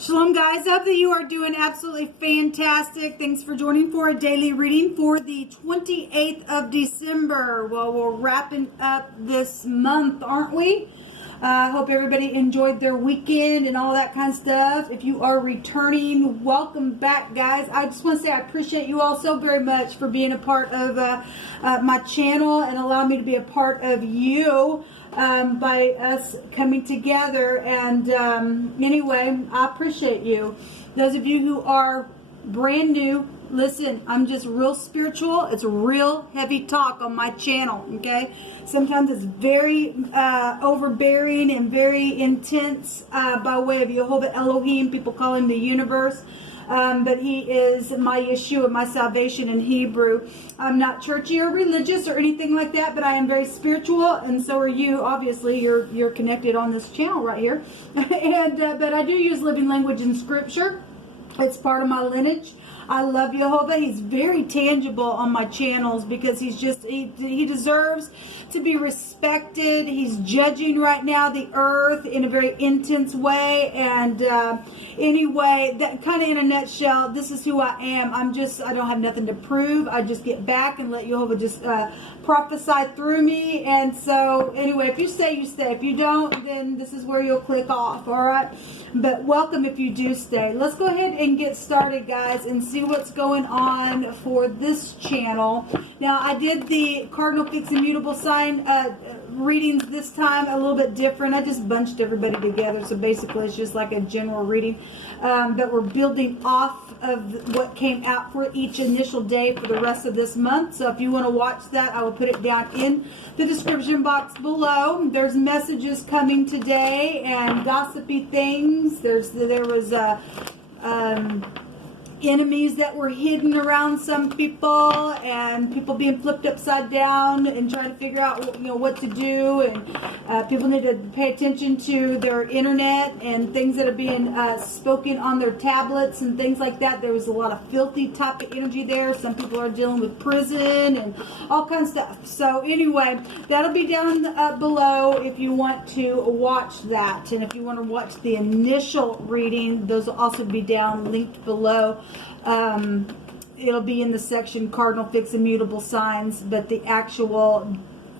Shalom guys, I hope that you are doing absolutely fantastic. Thanks for joining for a daily reading for the 28th of December. Well, we're wrapping up this month, aren't we? I hope everybody enjoyed their weekend and all that kind of stuff. If you are returning, welcome back, guys. I just want to say I appreciate you all so very much for being a part of my channel and allow me to be a part of you. By us coming together, and anyway, I appreciate you. Those of you who are brand new, listen, I'm just real spiritual. It's real heavy talk on my channel, okay? Sometimes it's very overbearing and very intense by way of Yehovah Elohim. People call him the universe. But he is my Yeshua, my salvation in Hebrew. I'm not churchy or religious or anything like that, but I am very spiritual, and so are you. Obviously, you're connected on this channel right here. And but I do use living language in Scripture. It's part of my lineage. I love Yehovah. He's very tangible on my channels because he's just, he deserves to be respected. He's judging right now the earth in a very intense way. And anyway, that kind of in a nutshell, this is who I am. I don't have nothing to prove. I just get back and let Yehovah just prophesy through me. And so anyway, if you stay, you stay. If you don't, then this is where you'll click off. All right. But welcome if you do stay. Let's go ahead and get started, guys, and see what's going on for this channel. Now, I did the Cardinal-FIXED-MUTABLE sign readings this time a little bit different. I just bunched everybody together, so basically it's just like a general reading. But we're building off of what came out for each initial day for the rest of this month. So if you want to watch that, I will put it down in the description box below. There's messages coming today and gossipy things. There was enemies that were hidden around some people, and people being flipped upside down and trying to figure out what to do, and people need to pay attention to their internet and things that are being spoken on their tablets and things like that. There was a lot of filthy type of energy there. Some people are dealing with prison and all kinds of stuff. So anyway, that'll be down below if you want to watch that, and if you want to watch the initial reading, those will also be down linked below. It'll be in the section Cardinal-FIXED-MUTABLE signs, but the actual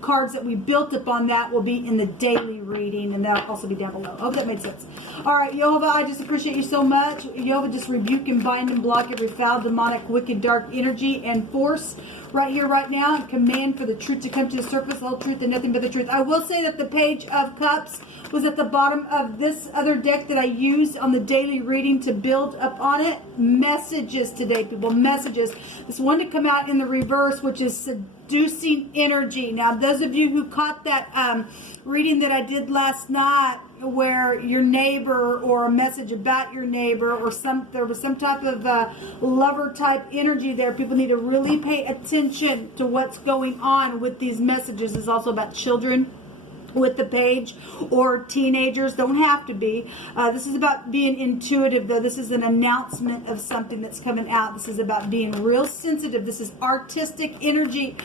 cards that we built upon that will be in the daily reading, and that'll also be down below. I hope that made sense. All right, Yehovah, I just appreciate you so much. Yehovah, just rebuke and bind and block every foul, demonic, wicked, dark energy and force right here, right now, and command for the truth to come to the surface, all truth and nothing but the truth. I will say that the Page of Cups was at the bottom of this other deck that I used on the daily reading to build up on it. Messages today, people, messages. This one to come out in the reverse, which is seducing energy. Now, those of you who caught that reading that I did last night, where your neighbor or a message about your neighbor or there was some type of lover type energy there, people need to really pay attention to what's going on with these messages. It's also about children with the page, or teenagers. Don't have to be. This is about being intuitive, though. This is an announcement of something that's coming out. This is about being real sensitive. This is artistic energy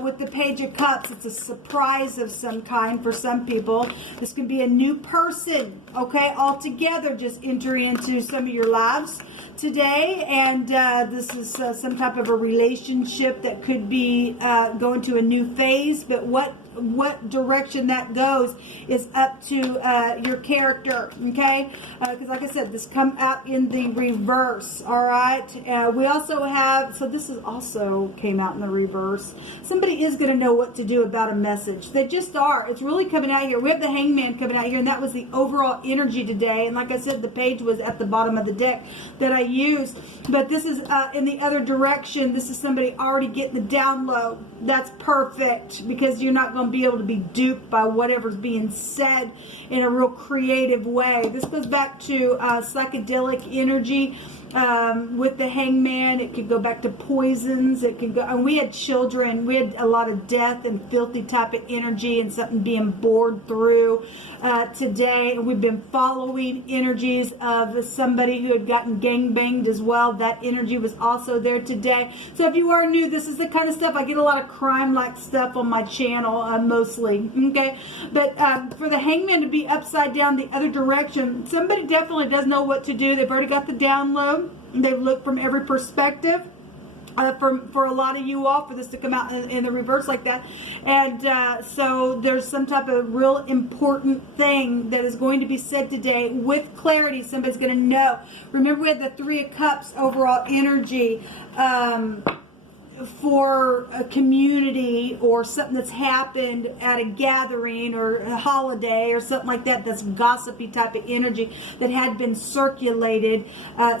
with the Page of Cups. It's a surprise of some kind for some people. This could be a new person, okay, altogether just entering into some of your lives today, and this is some type of a relationship that could be going to a new phase, but what direction that goes is up to your character, okay? Because like I said, this come out in the reverse, all right? We also have, so this is also came out in the reverse. Somebody is going to know what to do about a message. They just are. It's really coming out here. We have the Hangman coming out here, and that was the overall energy today. And like I said, the page was at the bottom of the deck that I used. But this is in the other direction. This is somebody already getting the download. That's perfect, because you're not going to be able to be duped by whatever's being said in a real creative way. This goes back to psychedelic energy. with the Hangman. It could go back to poisons. It could go, and we had children. We had a lot of death and filthy type of energy and something being bored through today. And we've been following energies of somebody who had gotten gangbanged as well. That energy was also there today. So if you are new, this is the kind of stuff, I get a lot of crime-like stuff on my channel, mostly, okay? But for the Hangman to be upside down the other direction, somebody definitely does know what to do. They've already got the download. They've looked from every perspective. For a lot of you all, for this to come out in the reverse like that. And so there's some type of real important thing that is going to be said today with clarity. Somebody's going to know. Remember, we had the Three of Cups overall energy for a community or something that's happened at a gathering or a holiday or something like that, that's gossipy type of energy that had been circulated.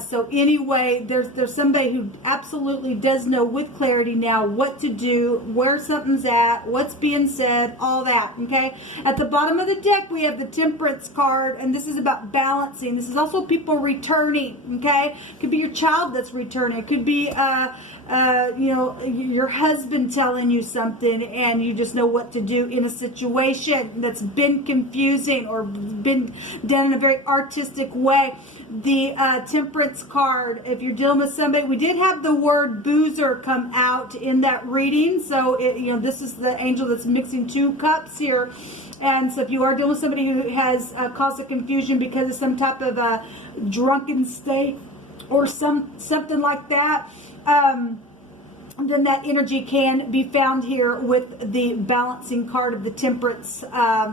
So anyway, there's somebody who absolutely does know with clarity now what to do, where something's at, what's being said, all that, okay? At the bottom of the deck, we have the Temperance card, and this is about balancing. This is also people returning, okay? It could be your child that's returning. It could be you know, your husband telling you something and you just know what to do in a situation that's been confusing or been done in a very artistic way. The Temperance card, if you're dealing with somebody, we did have the word boozer come out in that reading. So, you know, this is the angel that's mixing two cups here. And so if you are dealing with somebody who has caused a confusion because of some type of a drunken state or something like that, then that energy can be found here with the balancing card of the Temperance.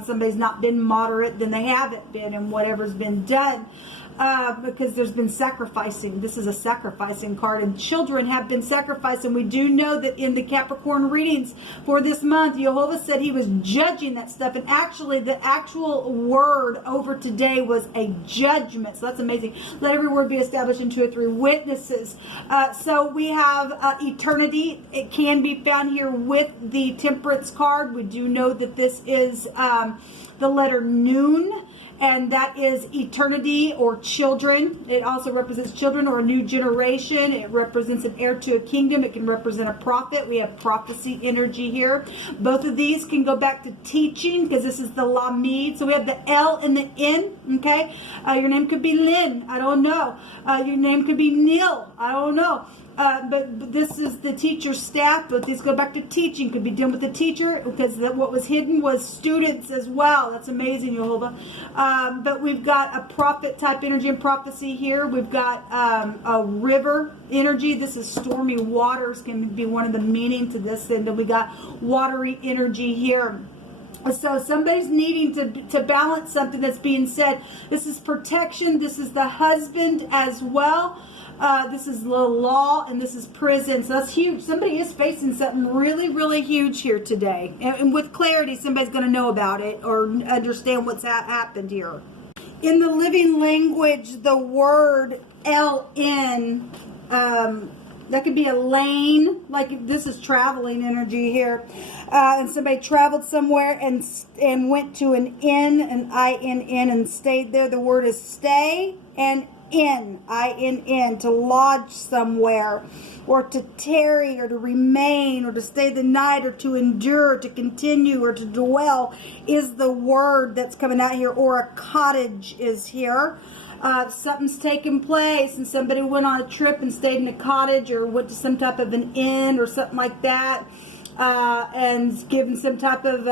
Somebody's not been moderate, then they haven't been in whatever's been done. Because there's been sacrificing. This is a sacrificing card, and children have been sacrificed. And we do know that in the Capricorn readings for this month, Jehovah said he was judging that stuff. And actually, the actual word over today was a judgment. So that's amazing. Let every word be established in 2 or 3 witnesses. So we have eternity. It can be found here with the Temperance card. We do know that this is the letter Noon. And that is eternity or children. It also represents children or a new generation. It represents an heir to a kingdom. It can represent a prophet. We have prophecy energy here. Both of these can go back to teaching because this is the Lamid. So we have the L and the N, okay? Your name could be Lynn. I don't know. Your name could be Neil. I don't know. But this is the teacher's staff, but these go back to teaching. Could be done with the teacher because what was hidden was students as well. That's amazing, Jehovah. But we've got a prophet type energy and prophecy here. We've got a river energy. This is stormy waters can be one of the meanings to this. And then we got watery energy here. So somebody's needing to balance something that's being said. This is protection. This is the husband as well. This is the law, and this is prison. So that's huge. Somebody is facing something really, really huge here today. And with clarity, somebody's going to know about it or understand what's happened here. In the living language, the word LN, that could be a lane, like this is traveling energy here. And somebody traveled somewhere and went to an inn, an INN, and stayed there. The word is stay and INN, to lodge somewhere, or to tarry, or to remain, or to stay the night, or to endure, or to continue, or to dwell is the word that's coming out here, or a cottage is here. Something's taken place and somebody went on a trip and stayed in a cottage or went to some type of an inn or something like that, and given some type of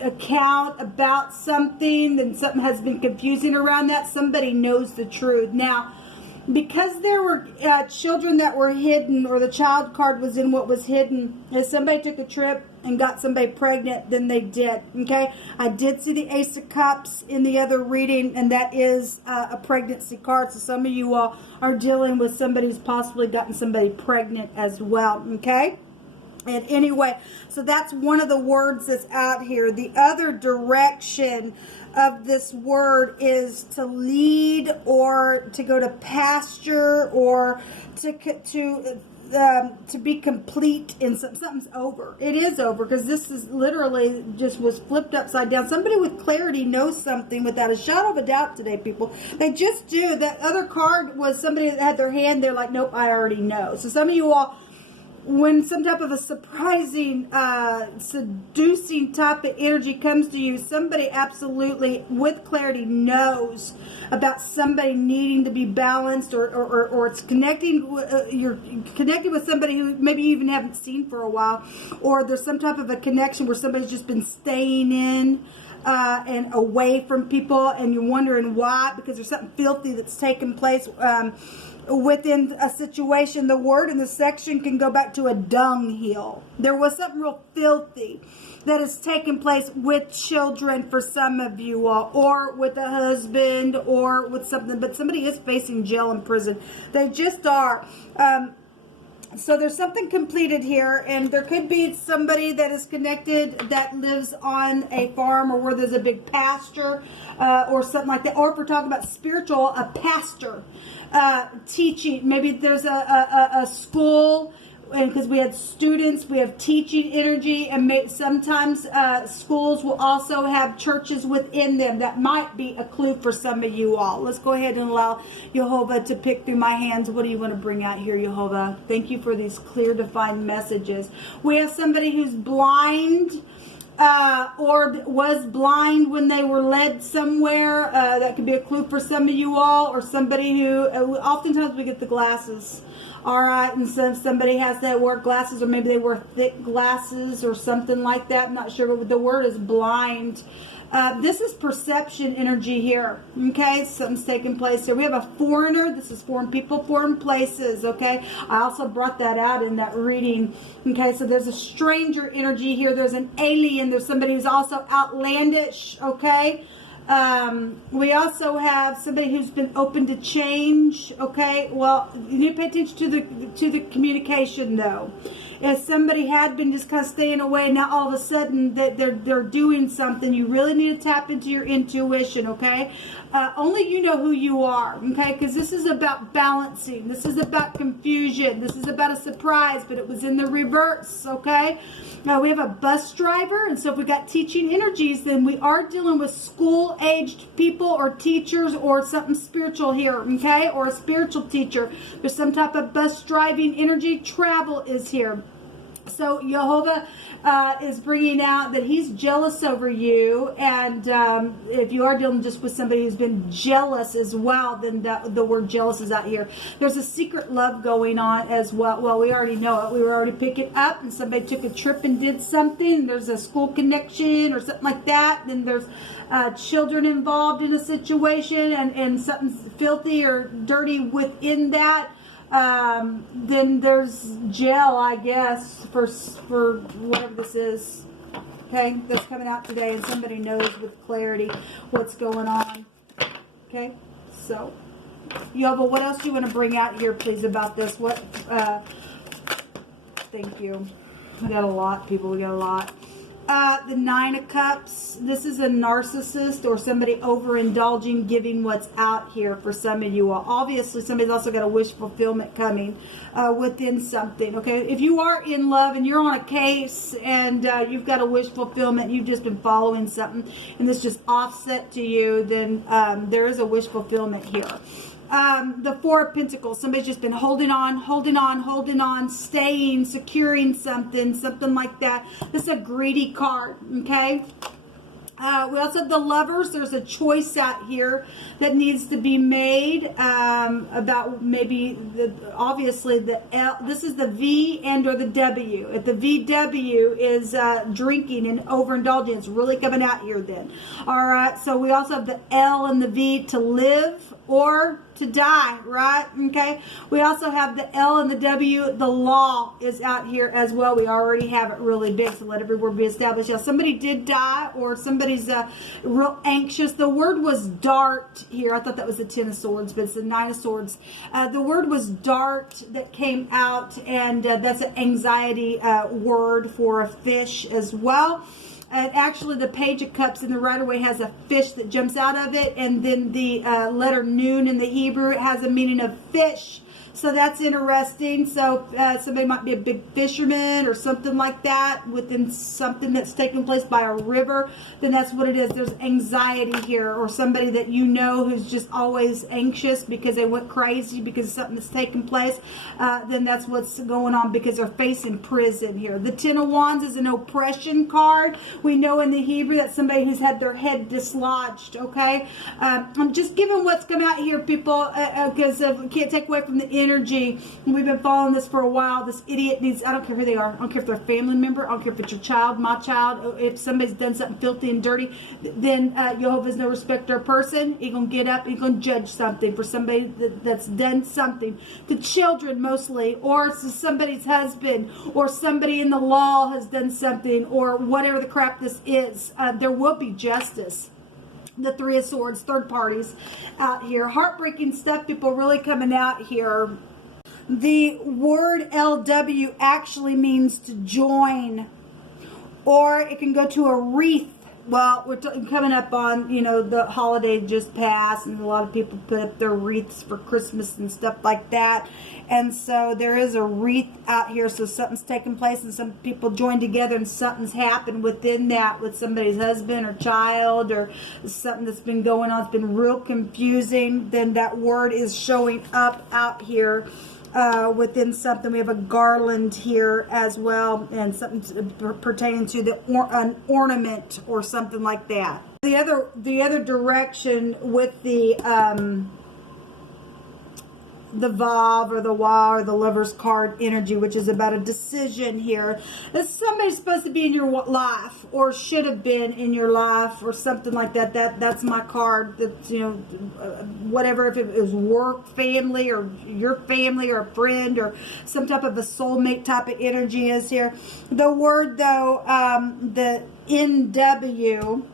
account about something, then something has been confusing around that. Somebody knows the truth. Now, because there were children that were hidden, or the child card was in what was hidden, if somebody took a trip and got somebody pregnant, then they did. Okay, I did see the Ace of Cups in the other reading, and that is a pregnancy card. So some of you all are dealing with somebody who's possibly gotten somebody pregnant as well. Okay. And anyway, so that's one of the words that's out here. The other direction of this word is to lead, or to go to pasture, or to to be complete in something's over. It is over, because this is literally just was flipped upside down. Somebody with clarity knows something without a shadow of a doubt today, people. They just do. That other card was somebody that had their hand, they're like, nope, I already know. So some of you all, when some type of a surprising, seducing type of energy comes to you, somebody absolutely with clarity knows about somebody needing to be balanced, or it's connecting. You're connecting with somebody who maybe you even haven't seen for a while, or there's some type of a connection where somebody's just been staying in and away from people, and you're wondering why, because there's something filthy that's taken place within a situation. The word in the section can go back to a dunghill. There was something real filthy that has taken place with children for some of you all, or with a husband, or with something, but somebody is facing jail and prison. They just are. So there's something completed here, and there could be somebody that is connected that lives on a farm, or where there's a big pasture, or something like that. Or if we're talking about spiritual, a pastor teaching. Maybe there's a school, and because we had students, we have teaching energy, and sometimes schools will also have churches within them. That might be a clue for some of you all. Let's go ahead and allow Jehovah to pick through my hands. What do you want to bring out here, Jehovah? Thank you for these clear, defined messages. We have somebody who's blind, or was blind when they were led somewhere. That could be a clue for some of you all, or somebody who, oftentimes we get the glasses. All right, and so somebody has to wear glasses, or maybe they wear thick glasses or something like that. I'm not sure, but the word is blind. This is perception energy here, okay? Something's taking place here. We have a foreigner. This is foreign people, foreign places, okay? I also brought that out in that reading, okay? So there's a stranger energy here. There's an alien. There's somebody who's also outlandish, okay? We also have somebody who's been open to change, okay? Well, you need to pay attention to the communication, though. If somebody had been just kind of staying away, now all of a sudden that they're doing something, you really need to tap into your intuition, okay? Only you know who you are, okay? Because this is about balancing. This is about confusion. This is about a surprise, but it was in the reverse, okay? Now we have a bus driver, and so if we got teaching energies, then we are dealing with school-aged people or teachers or something spiritual here, okay? Or a spiritual teacher. There's some type of bus driving energy. Travel is here. So Jehovah is bringing out that he's jealous over you, and if you are dealing just with somebody who's been jealous as well, then the word jealous is out here. There's a secret love going on as well. Well, we already know it. We were already picking up, and somebody took a trip and did something. There's a school connection or something like that. Then there's children involved in a situation, and something filthy or dirty within that. Then there's jail, I guess, for whatever this is. Okay, that's coming out today, and somebody knows with clarity what's going on. Okay, so Yoba, what else do you want to bring out here, please, about this? What? Thank you. We got a lot, people. We got a lot. The Nine of Cups. This is a narcissist or somebody overindulging, giving what's out here for some of you all. Obviously, somebody's also got a wish fulfillment coming within something, okay? If you are in love and you're on a case and you've got a wish fulfillment, you've just been following something, and this just offset to you, then there is a wish fulfillment here. The Four of Pentacles. Somebody's just been holding on, staying, securing something like that. This is a greedy card, okay? We also have the Lovers. There's a choice out here that needs to be made about maybe, obviously, the L. This is the V and or the W. If the VW is drinking and overindulging, it's really coming out here then. All right, so we also have the L and the V, to live or to die, right? Okay. We also have the L and the W. The law is out here as well. We already have it really big, so let every word be established. Yeah, somebody did die, or somebody's real anxious. The word was dart here. I thought that was the Ten of Swords, but it's the Nine of Swords. The word was dart that came out, and that's an anxiety word for a fish as well. And actually, the Page of Cups in the Rider-Waite has a fish that jumps out of it. And then the letter Nun in the Hebrew, it has a meaning of fish. So that's interesting. So somebody might be a big fisherman or something like that within something that's taking place by a river. Then that's what it is. There's anxiety here, or somebody that you know who's just always anxious because they went crazy because of something that's taking place. Then that's what's going on, because they're facing prison here. The Ten of Wands is an oppression card. We know in the Hebrew that's somebody who's had their head dislodged. Okay, I'm just giving what's come out here, people, because we can't take away from the energy. We've been following this for a while. This idiot needs, I don't care who they are. I don't care if they're a family member. I don't care if it's your child, my child. If somebody's done something filthy and dirty, then Jehovah's no respecter of person. He's going to get up. He's going to judge something for somebody that's done something. To children mostly, or to somebody's husband, or somebody in the law has done something, or whatever the crap this is. There will be justice. The Three of Swords, third parties out here. Heartbreaking stuff, people, really coming out here. The word LW actually means to join, or it can go to a wreath. Well, we're coming up on, you know, the holiday just passed, and a lot of people put up their wreaths for Christmas and stuff like that. And so there is a wreath out here, so something's taking place, and some people join together, and something's happened within that with somebody's husband or child, or something that's been going on. It's been real confusing. Then that word is showing up out here. Within something. We have a garland here as well, and something pertaining to an ornament or something like that. The other direction with the Vav or the Wa or the Lover's card energy, which is about a decision here. That somebody's supposed to be in your life, or should have been in your life, or something like that. That's my card. That's, you know, whatever, if it was work, family, or your family, or a friend, or some type of a soulmate type of energy is here. The word, though, the NW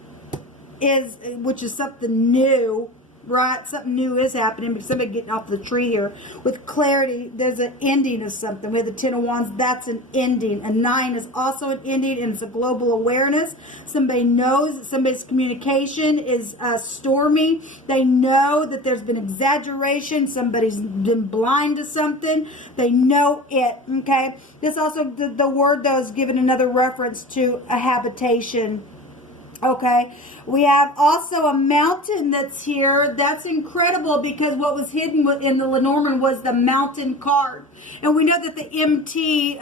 is, which is something new. Right, something new is happening, because somebody getting off the tree here. With clarity, there's an ending of something. We have the Ten of Wands, that's an ending. A 9 is also an ending, and it's a global awareness. Somebody knows that somebody's communication is stormy. They know that there's been exaggeration. Somebody's been blind to something. They know it, okay? This also, the word, though, is given another reference to a habitation. Okay, we have also a mountain that's here. That's incredible, because what was hidden in the Lenormand was the mountain card. And we know that the MT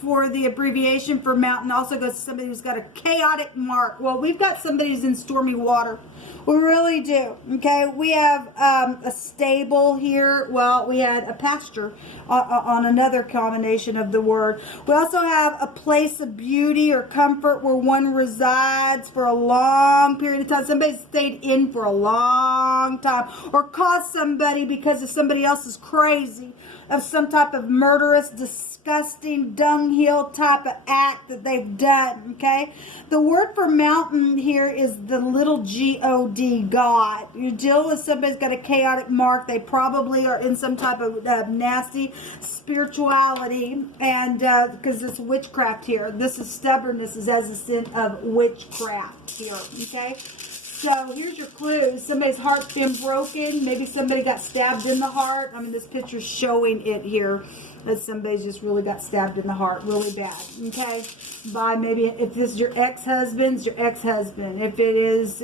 for the abbreviation for mountain also goes to somebody who's got a chaotic mark. Well, we've got somebody who's in stormy water. We really do. Okay, we have a stable here. Well, we had a pasture on another combination of the word. We also have a place of beauty or comfort where one resides for a long period of time. Somebody stayed in for a long time, or caused somebody because of somebody else's crazy, of some type of murderous, disgusting, dunghill type of act that they've done, okay? The word for mountain here is the little G-O-D, God. You deal with somebody's got a chaotic mark. They probably are in some type of nasty spirituality, and because it's witchcraft here. This is stubbornness, is as a sin of witchcraft here, okay? So here's your clues. Somebody's heart's been broken. Maybe somebody got stabbed in the heart. I mean, this picture's showing it here, that somebody's just really got stabbed in the heart really bad, okay? By maybe, if this is your ex-husband, it's your ex-husband. If it is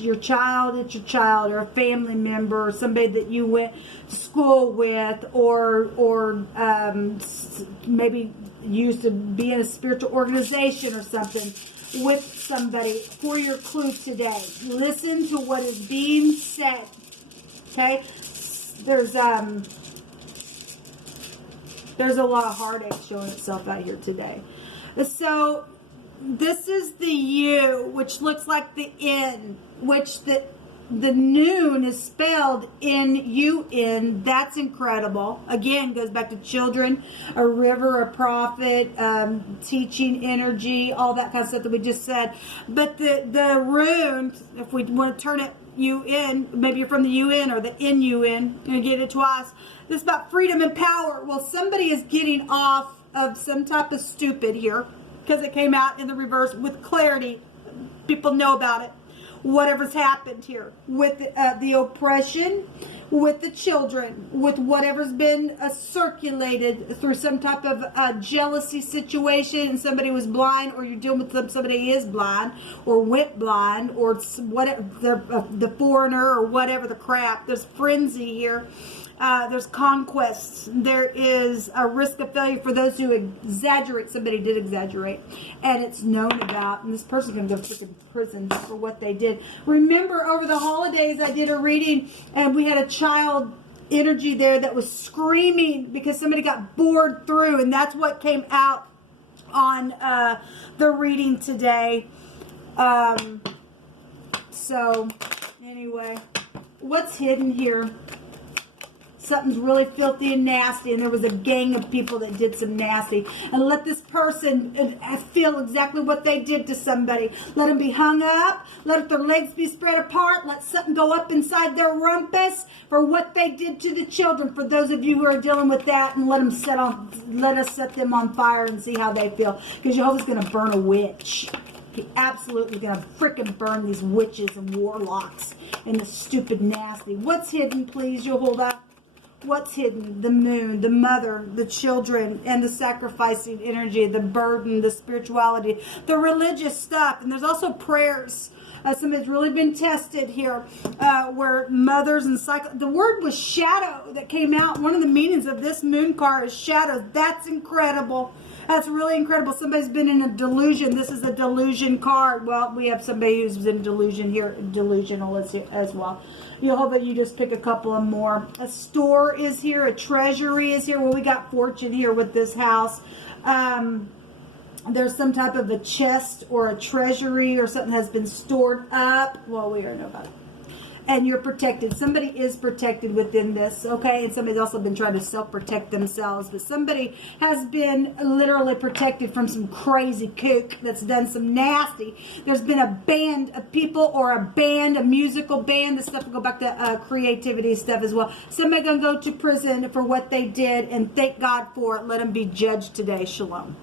your child, it's your child, or a family member, or somebody that you went to school with, or maybe used to be in a spiritual organization or something with somebody. For your clue today, listen to what is being said, okay? There's a lot of heartache showing itself out here today. So this is the U, which looks like the N, which the noon is spelled N-U-N. That's incredible. Again, goes back to children, a river, a prophet, teaching energy, all that kind of stuff that we just said. But the rune, if we want to turn it UN, maybe you're from the UN or the N-U-N, you're going to get it twice. This is about freedom and power. Well, somebody is getting off of some type of stupid here, because it came out in the reverse with clarity. People know about it. Whatever's happened here with the oppression, with the children, with whatever's been circulated through some type of jealousy situation, and somebody was blind, or you're dealing with somebody is blind or went blind, or whatever, the foreigner or whatever the crap. There's frenzy here. There's conquests. There is a risk of failure for those who exaggerate. Somebody did exaggerate, and it's known about, and this person's going to go freaking prison for what they did. Remember, over the holidays, I did a reading, and we had a child energy there that was screaming because somebody got bored through, and that's what came out on the reading today. So, anyway, what's hidden here? Something's really filthy and nasty, and there was a gang of people that did some nasty. And let this person feel exactly what they did to somebody. Let them be hung up. Let their legs be spread apart. Let something go up inside their rumpus for what they did to the children. For those of you who are dealing with that, and let us set them on fire and see how they feel. Because Jehovah's going to burn a witch. He's absolutely going to freaking burn these witches and warlocks and the stupid nasty. What's hidden, please, Jehovah? What's hidden? The moon, the mother, the children, and the sacrificing energy, the burden, the spirituality, the religious stuff. And there's also prayers. Somebody's really been tested here, where mothers and the word was shadow that came out. One of the meanings of this moon card is shadows. That's incredible. That's really incredible. Somebody's been in a delusion. This is a delusion card. Well, we have somebody who's in delusion here, delusional as well. Jehovah, you just pick a couple of more. A store is here. A treasury is here. Well, we got fortune here with this house. There's some type of a chest or a treasury or something has been stored up. Well, we already know about it. And you're protected. Somebody is protected within this, okay? And somebody's also been trying to self-protect themselves. But somebody has been literally protected from some crazy kook that's done some nasty. There's been a band of people or a musical band. This stuff will go back to creativity stuff as well. Somebody going to go to prison for what they did, and thank God for it. Let them be judged today. Shalom.